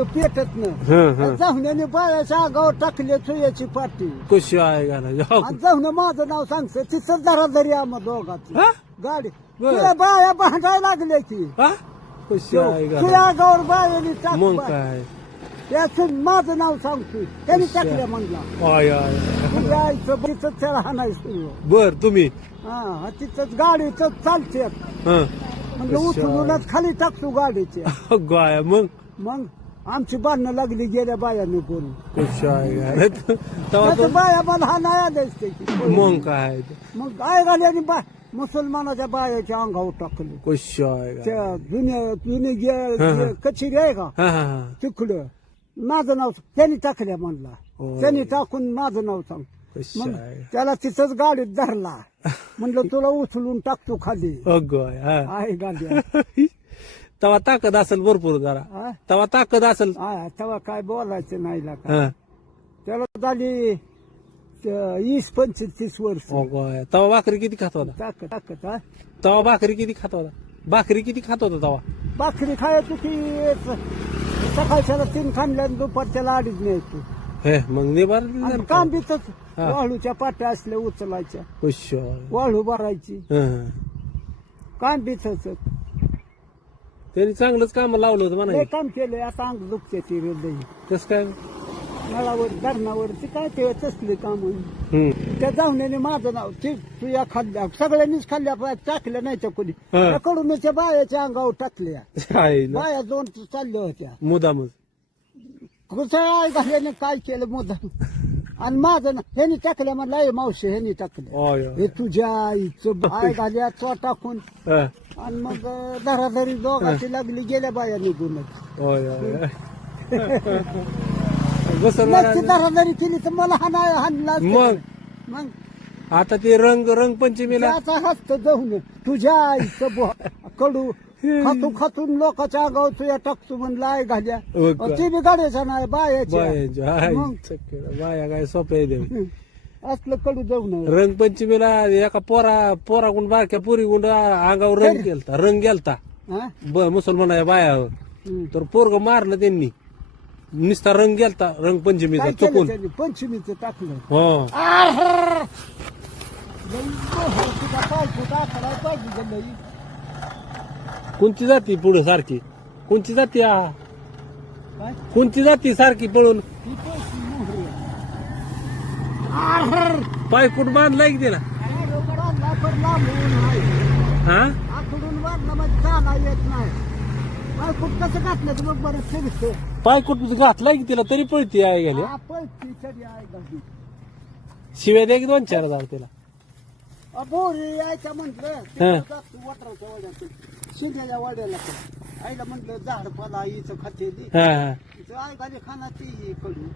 आपलं पेटत न जाऊन बायाच्या आगावर टाकले चुयाची पाठी कशी आहे गाणं आणि जाऊन माझं नाव सांगतं तिथं धराधरी आम्हा दोघाची हा? गाडी बरं. तुला बाया भांडायला लागले की हा? कशी आहे तुझ्या गाणं आगावर बायाने मग टाक काय याचं माझं नाव सांगतोय त्यांनी टाकले म्हणला आय आय तुझ्या आईचं तिथं त्याला हाणाय सुरू बर तुम्ही हा तिथंच गाडीच चालते हं. म्हणजे उचलूनच खाली टाकतो गाडीचे गाय मग मग आमची बांधणं लागली गेल्या बायाने कोण कशी आहे गाणं तेव्हा त्याचं बाया मला हा नाही आलेच ते मग काय मग काय घाल्याने बा मुसलमानाच्या बायाच्या अंगावर टाकले कशी आहे गाणं त्या जुने कचेरी आहे का हा हा हा तिकडं माझं नाव त्यांनी टाकल्या म्हणला होय. त्यांनी टाकून माझं नाव सांग कशी मग आहे त्याला तिथंच गाडीत धरला म्हणलं तुला उचलून टाकतो खाली गाय हा आहे गाड्या तेव्हा ताकद असेल भरपूर जरा हा? तेव्हा ताकद असेल हा, तेव्हा काय बोलायचं नाही ला का हा त्याला झाली 20-25 वर्ष गाय तेव्हा भाकरी किती खात होता ताकद ताकद हा तेव्हा भाकरी किती खात होता भाकरी किती खात होता तेव्हा भाकरी खायची की सकाळच्याला 3 खाल्ल्या आणि दुपारच्याला 2.5 न्यायची हे मग निभार आणि कांबीतच वाळूच्या पाट्या असल्या उचलायच्या कशी आहे वाळू भरायची हं. कांबीतच त्यांनी चांगलंच काम लावलं होतं म्हणा लय काम केलंय आता अंग दुखते ती हृदय कसं काय नळावर धरणावर ते काय ते तसले काम हं. त्या जाऊन माझं नाव ते तुझ्या खाल्ल्या सगळ्यांनीच खाल्ल्या टाकल्या नाही त्या कोणी हा. त्याकडून त्या बायाच्या अंगावर टाकल्या आहे ना बाया 2 चालल्या होत्या मुदामच कुठं घाल्याने काय केलं मुद्दा आणि माझं ना ह्यानी टाकल्या म्हणलं "ए मावशी ह्यानी टाकल्या ओय हे तुझ्या आईचं आय घाल्या चो टाकून ओय आणि मग धराधरी दोघाची लागली गेल्या बाया निघूनच ओय बसल नसती धराधरी केली तर मला हाणला मग मग आता ते रंगपंचमीला त्याचा हस्त जाऊन तुझ्या आईचं कडू खातून लोकांच्या आगावर तुझ्या टाकतो म्हणलं आय घाल्या हो का? ती बी गाड्याच्या नाही बायाच्या बाया मग? बाया काय सोप्या देव असलं कडू जाऊन रंगपंचमीला एका पोराकडून बारक्या पोरीकडून अंगावर रंग गेलता मुसलमानाच्या बायावर तर पोरग मारलं त्यांनी नुसता रंग गेलता रंगपंचमीचा काय केलं चुकून त्यांनी पंचमीचं टाकलं हो कोणती जाती पुढे सारखी कोणती जाती कोणती जाती सारखी पळून पाय कुठं बांधलाय की तिला हा आखडून वाढलं म्हणजे चाला येत नाही काय कुठ कसं घातलं तर मग बरं फिरते पाय कुठं घातलाय की तिला तरी पळती आहे गेली शिव्या द्या की 2-4 हजार तिला बोरी यायच्या म्हटलं वटराच्या वाड्यात शिंद्याच्या वाड्याला आईला म्हटलं झाड पाला आईचं खाते हा आई गाडी खाना ती कडू